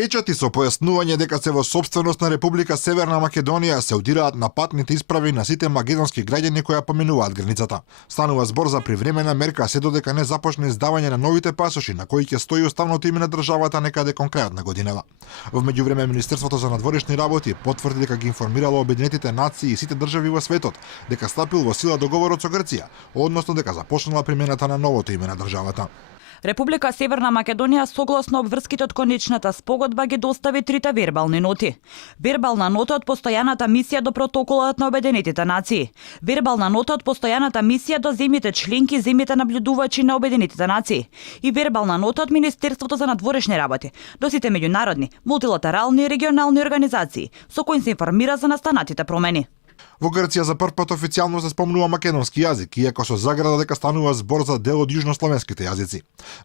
Печати со појаснување дека се во сопственост на Република Северна Македонија се удираат на патните исправи на сите македонски граѓани кои поминуваат границата. Станува збор за привремена мерка се додека не започне издавање на новите пасоши на кои ќе стои уставното име на државата некаде кон крајот на годинава. Во меѓувреме Министерството за надворешни работи потврди дека ги информирало Обединетите нации и сите држави во светот дека стапил во сила договорот со Грција, односно дека започнала примената на новото име на државата. Република Северна Македонија согласно обврските од конечната спогодба ги достави трите вербални ноти. Вербална нота од постојаната мисија до протоколот на Обединетите нации. Вербална нота од постојаната мисија до земјите членки и земјите наблюдувачи на Обединетите нации. И вербална нота од Министерството за надворешни работи до сите меѓународни, мултилатерални и регионални организации со кои се информира за настанатите промени. Во Грција за прв пат официјално се спомнува македонски јазик, иако со заграда дека станува збор за дел од јужнословенските јазици.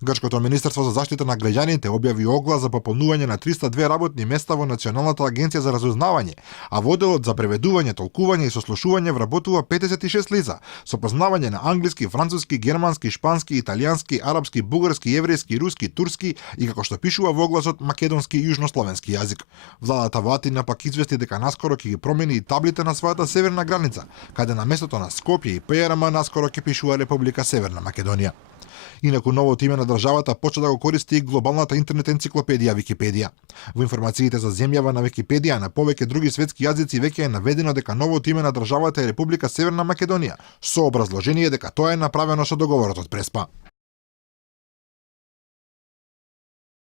Грчкото Министерство за заштита на граѓаните објави оглас за пополнување на 302 работни места во Националната агенција за разузнавање, а во делот за преведување, толкување и сослушување вработува 56 лица со познавање на англиски, француски, германски, шпански, италијански, арапски, бугарски, еврејски, руски, турски и како што пишува во огласот македонски и јужнословенски јазик. Владата во Атина пак извести дека наскоро ќе ги промени и таблите на својата северна граница, каде на местото на Скопје и ПРМ наскоро ќе пишува Република Северна Македонија. Инаку новото име на државата почна да го користи и глобалната интернет енциклопедија Википедија. Во информациите за земјава на Википедија на повеќе други светски јазици веќе е наведено дека новото име на државата е Република Северна Македонија, со образложение дека тоа е направено со договорот од Преспа.